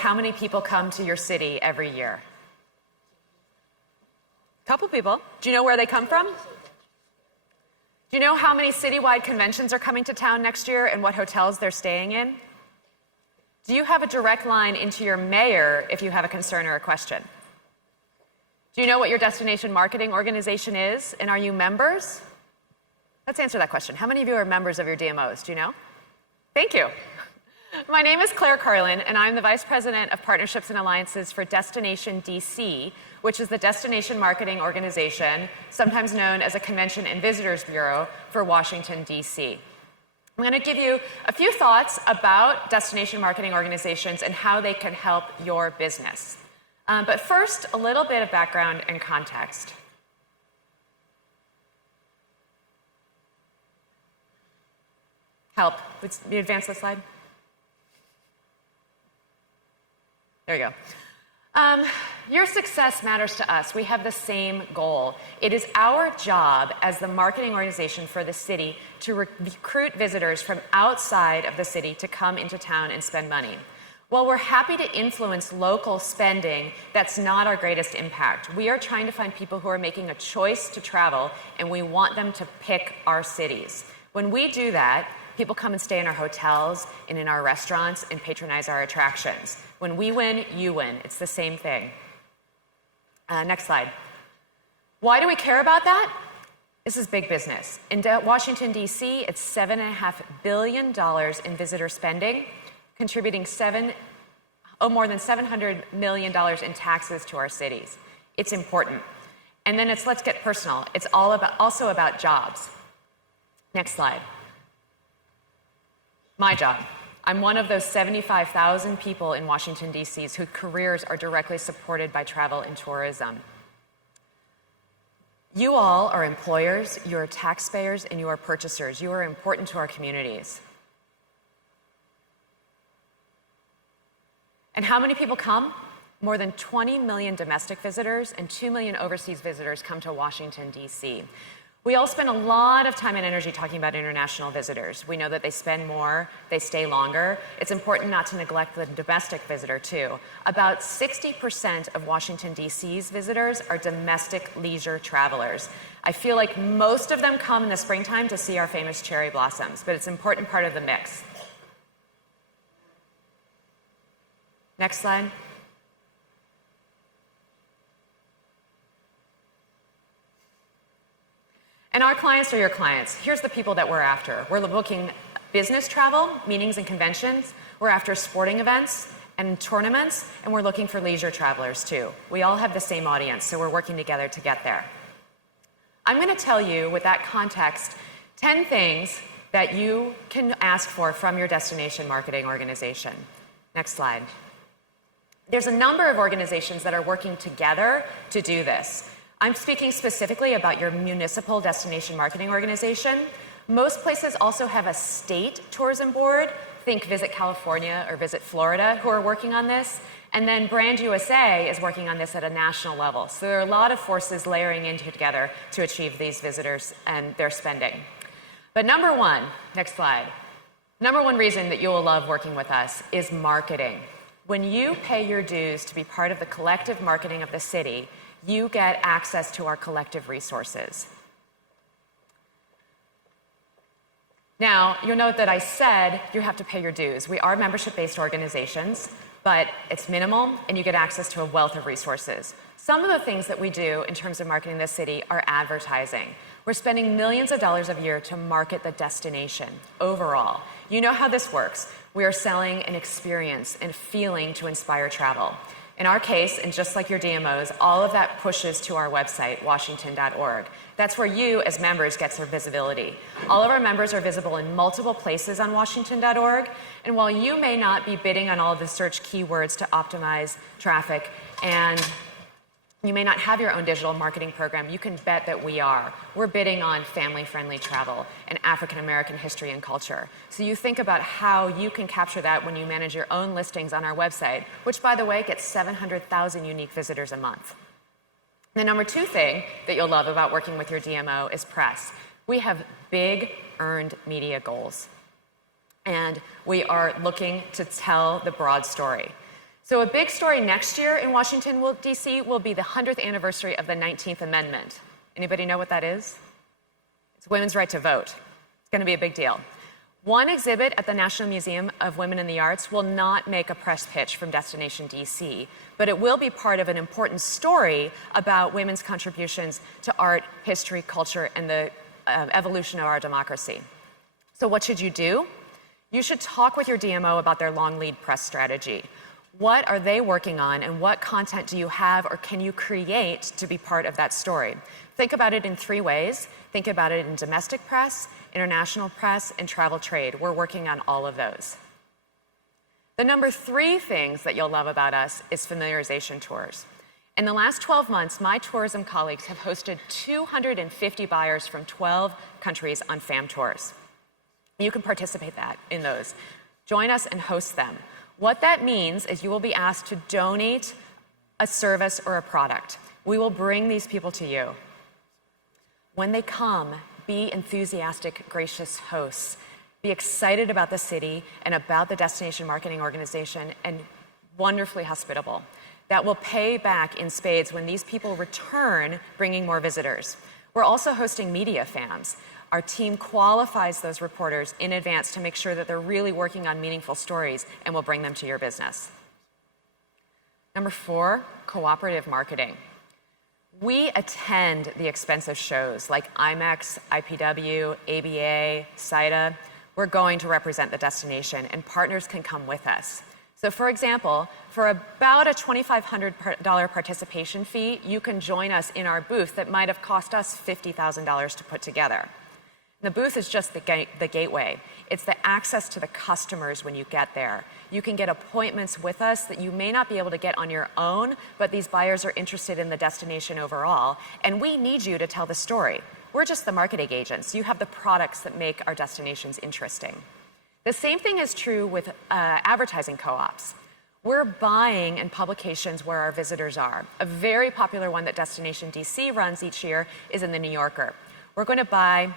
how many people come to your city every year? A couple people. Do you know where they come from? Do you know how many citywide conventions are coming to town next year and what hotels they're staying in? Do you have a direct line into your mayor if you have a concern or a question? Do you know what your destination marketing organization is, and are you members? Let's answer that question. How many of you are members of your DMOs? Do you know? Thank you. My name is Carlin, and I'm the Vice President of Partnerships and Alliances for Destination DC, which is the destination marketing organization, sometimes known as a Convention and Visitors Bureau for Washington, DC. I'm going to give you a few thoughts about destination marketing organizations and how they can help your business. But first, a little bit of background and context. Help. Would you advance the slide? There you go. Your success matters to us. We have the same goal. It is our job as the marketing organization for the city to recruit visitors from outside of the city to come into town and spend money. While we're happy to influence local spending, that's not our greatest impact. We are trying to find people who are making a choice to travel, and we want them to pick our cities. When we do that, people come and stay in our hotels and in our restaurants and patronize our attractions. When we win, you win. It's the same thing. Next slide. Why do we care about that? This is big business. In Washington, D.C., it's $7.5 billion in visitor spending, contributing more than $700 million in taxes to our cities. It's important. And then let's get personal. It's also about jobs. Next slide. My job. I'm one of those 75,000 people in Washington, D.C. whose careers are directly supported by travel and tourism. You all are employers, you are taxpayers, and you are purchasers. You are important to our communities. And how many people come? More than 20 million domestic visitors and 2 million overseas visitors come to Washington, D.C. We all spend a lot of time and energy talking about international visitors. We know that they spend more, they stay longer. It's important not to neglect the domestic visitor too. About 60% of Washington, D.C.'s visitors are domestic leisure travelers. I feel like most of them come in the springtime to see our famous cherry blossoms, but it's an important part of the mix. Next slide. And our clients are your clients. Here's the people that we're after. We're booking business travel, meetings and conventions. We're after sporting events and tournaments, and we're looking for leisure travelers too. We all have the same audience, so we're working together to get there. I'm going to tell you, with that context, 10 things that you can ask for from your destination marketing organization. Next slide. There's a number of organizations that are working together to do this. I'm speaking specifically about your municipal destination marketing organization. Most places also have a state tourism board, think Visit California or Visit Florida, who are working on this. And then Brand USA is working on this at a national level. So there are a lot of forces layering in together to achieve these visitors and their spending. But number one, next slide. Number one reason that you will love working with us is marketing. When you pay your dues to be part of the collective marketing of the city, you get access to our collective resources. Now, you'll note that I said you have to pay your dues. We are membership-based organizations, but it's minimal, and you get access to a wealth of resources. Some of the things that we do in terms of marketing this city are advertising. We're spending millions of dollars a year to market the destination overall. You know how this works. We are selling an experience and feeling to inspire travel. In our case, and just like your DMOs, all of that pushes to our website, washington.org. That's where you, as members, get their visibility. All of our members are visible in multiple places on washington.org, and while you may not be bidding on all of the search keywords to optimize traffic, and you may not have your own digital marketing program, you can bet that we are. We're bidding on family-friendly travel and African-American history and culture. So you think about how you can capture that when you manage your own listings on our website, which, by the way, gets 700,000 unique visitors a month. The number two thing that you'll love about working with your DMO is press. We have big earned media goals, and we are looking to tell the broad story. So a big story next year in Washington, D.C. will be the 100th anniversary of the 19th Amendment. Anybody know what that is? It's women's right to vote. It's going to be a big deal. One exhibit at the National Museum of Women in the Arts will not make a press pitch from Destination DC, but it will be part of an important story about women's contributions to art, history, culture, and the evolution of our democracy. So what should you do? You should talk with your DMO about their long lead press strategy. What are they working on, and what content do you have or can you create to be part of that story? Think about it in 3 ways. Think about it in domestic press, international press, and travel trade. We're working on all of those. The number 3 things that you'll love about us is familiarization tours. In the last 12 months, my tourism colleagues have hosted 250 buyers from 12 countries on FAM tours. You can participate in those. Join us and host them. What that means is you will be asked to donate a service or a product. We will bring these people to you. When they come, be enthusiastic, gracious hosts. Be excited about the city and about the destination marketing organization, and wonderfully hospitable. That will pay back in spades when these people return, bringing more visitors. We're also hosting media FAMs. Our team qualifies those reporters in advance to make sure that they're really working on meaningful stories, and we'll bring them to your business. Number 4, cooperative marketing. We attend the expensive shows like IMEX, IPW, ABA, CITA. We're going to represent the destination, and partners can come with us. So for example, for about a $2,500 participation fee, you can join us in our booth that might have cost us $50,000 to put together. The booth is just the gateway. It's the access to the customers when you get there. You can get appointments with us that you may not be able to get on your own, but these buyers are interested in the destination overall, and we need you to tell the story. We're just the marketing agents. You have the products that make our destinations interesting. The same thing is true with advertising co-ops. We're buying in publications where our visitors are. A very popular one that Destination DC runs each year is in the New Yorker. We're going to buy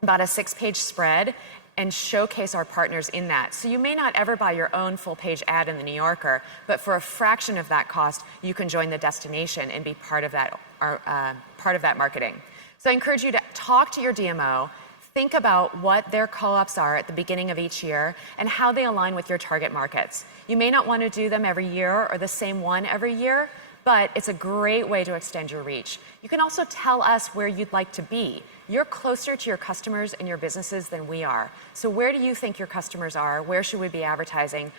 about a 6-page spread and showcase our partners in that. So you may not ever buy your own full-page ad in the New Yorker, but for a fraction of that cost, you can join the destination and be part of that marketing. So I encourage you to talk to your DMO, think about what their co-ops are at the beginning of each year and how they align with your target markets. You may not want to do them every year or the same one every year, but it's a great way to extend your reach. You can also tell us where you'd like to be. You're closer to your customers and your businesses than we are. So where do you think your customers are? Where should we be advertising?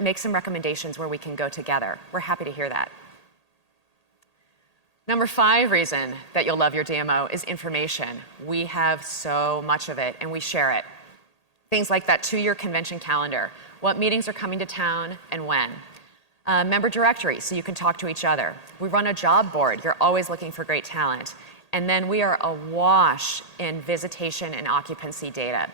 Make some recommendations where we can go together. We're happy to hear that. Number 5 reason that you'll love your DMO is information. We have so much of it, and we share it. Things like that 2-year convention calendar, what meetings are coming to town and when. Member directory, so you can talk to each other. We run a job board. You're always looking for great talent. And then we are awash in visitation and occupancy data.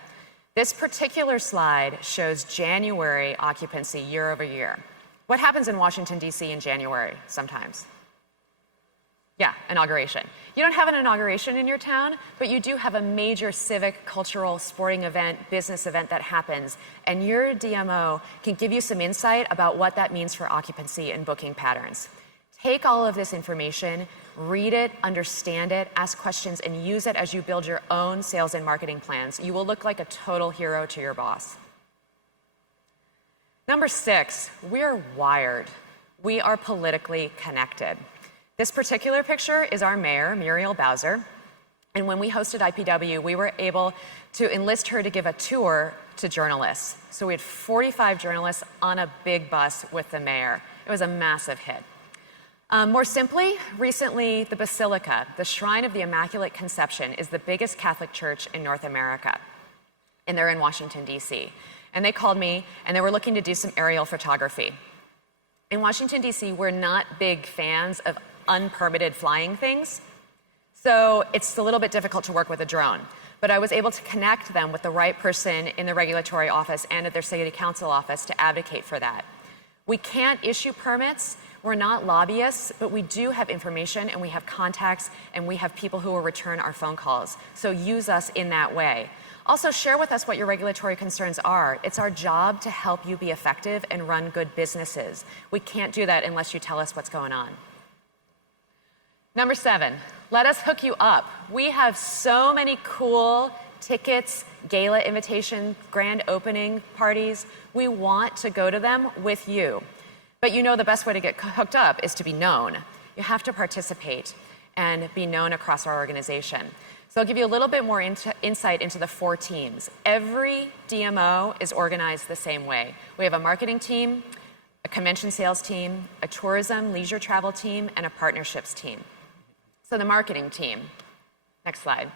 This particular slide shows January occupancy year over year. What happens in Washington, D.C. in January sometimes? Yeah, inauguration. You don't have an inauguration in your town, but you do have a major civic, cultural, sporting event, business event that happens, and your DMO can give you some insight about what that means for occupancy and booking patterns. Take all of this information, read it, understand it, ask questions, and use it as you build your own sales and marketing plans. You will look like a total hero to your boss. Number 6, we are wired. We are politically connected. This particular picture is our mayor, Muriel Bowser, and when we hosted IPW, we were able to enlist her to give a tour to journalists. So we had 45 journalists on a big bus with the mayor. It was a massive hit. More simply, recently, the Basilica, the Shrine of the Immaculate Conception, is the biggest Catholic church in North America, and they're in Washington, D.C. And they called me, and they were looking to do some aerial photography. In Washington, D.C., we're not big fans of unpermitted flying things, so it's a little bit difficult to work with a drone. But I was able to connect them with the right person in the regulatory office and at their city council office to advocate for that. We can't issue permits. We're not lobbyists, but we do have information and we have contacts and we have people who will return our phone calls. So use us in that way. Also, share with us what your regulatory concerns are. It's our job to help you be effective and run good businesses. We can't do that unless you tell us what's going on. Number 7, let us hook you up. We have so many cool tickets, gala invitation, grand opening parties. We want to go to them with you. But you know the best way to get hooked up is to be known. You have to participate and be known across our organization. So I'll give you a little bit more insight into the 4 teams. Every DMO is organized the same way. We have a marketing team, a convention sales team, a tourism, leisure travel team, and a partnerships team. So the marketing team, next slide.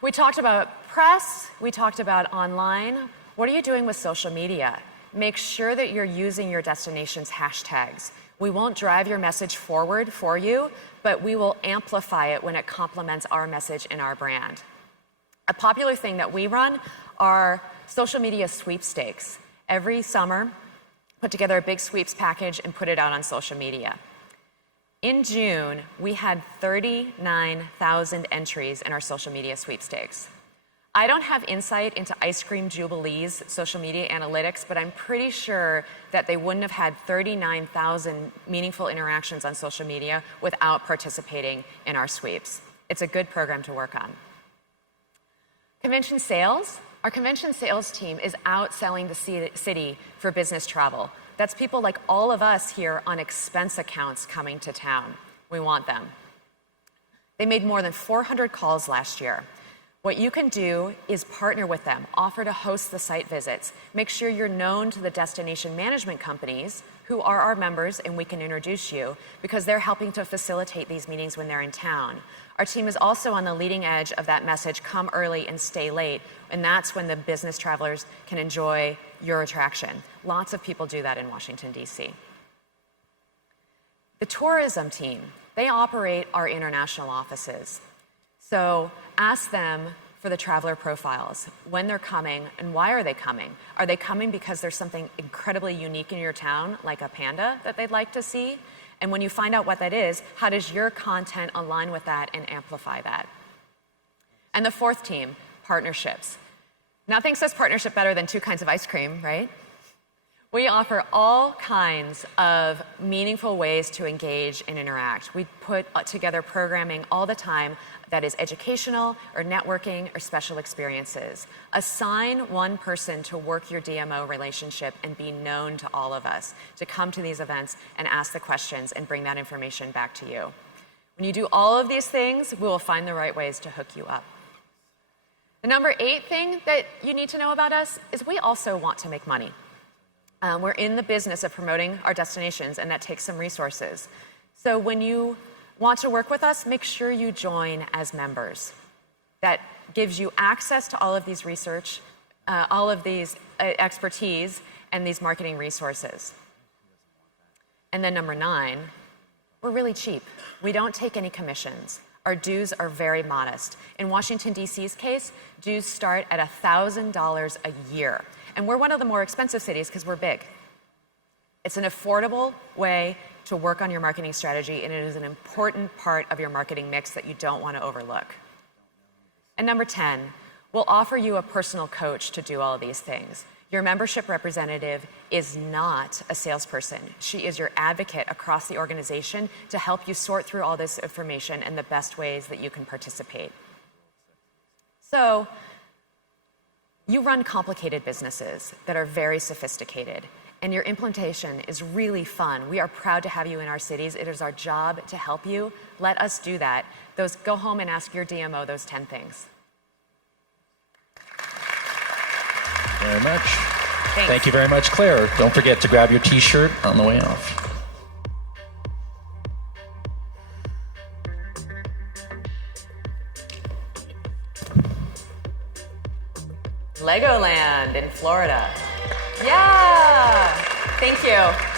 We talked about press, we talked about online. What are you doing with social media? Make sure that you're using your destination's hashtags. We won't drive your message forward for you, but we will amplify it when it complements our message and our brand. A popular thing that we run are social media sweepstakes. Every summer, put together a big sweeps package and put it out on social media. In June, we had 39,000 entries in our social media sweepstakes. I don't have insight into Ice Cream Jubilee's social media analytics, but I'm pretty sure that they wouldn't have had 39,000 meaningful interactions on social media without participating in our sweeps. It's a good program to work on. Convention sales. Our convention sales team is out selling the city for business travel. That's people like all of us here on expense accounts coming to town. We want them. They made more than 400 calls last year. What you can do is partner with them, offer to host the site visits, make sure you're known to the destination management companies who are our members and we can introduce you because they're helping to facilitate these meetings when they're in town. Our team is also on the leading edge of that message, come early and stay late, and that's when the business travelers can enjoy your attraction. Lots of people do that in Washington, D.C. The tourism team, they operate our international offices. So ask them for the traveler profiles, when they're coming and why are they coming? Are they coming because there's something incredibly unique in your town, like a panda that they'd like to see? And when you find out what that is, how does your content align with that and amplify that? And the 4th team, partnerships. Nothing says partnership better than 2 kinds of ice cream, right? We offer all kinds of meaningful ways to engage and interact. We put together programming all the time that is educational or networking or special experiences. Assign one person to work your DMO relationship and be known to all of us, to come to these events and ask the questions and bring that information back to you. When you do all of these things, we will find the right ways to hook you up. The number 8 thing that you need to know about us is we also want to make money. We're in the business of promoting our destinations, and that takes some resources. So when you want to work with us, make sure you join as members. That gives you access to all of these research, all of these expertise, and these marketing resources. And then number 9, we're really cheap. We don't take any commissions. Our dues are very modest. In Washington, D.C.'s case, dues start at $1,000 a year. And we're one of the more expensive cities because we're big. It's an affordable way to work on your marketing strategy, and it is an important part of your marketing mix that you don't want to overlook. And number 10, we'll offer you a personal coach to do all of these things. Your membership representative is not a salesperson. She is your advocate across the organization to help you sort through all this information and the best ways that you can participate. So, you run complicated businesses that are very sophisticated, and your implementation is really fun. We are proud to have you in our cities. It is our job to help you. Let us do that. Go home and ask your DMO those 10 things. Very much. Thanks. Thank you very much, Claire. Don't forget to grab your t-shirt on the way off. Legoland in Florida. Yeah, thank you.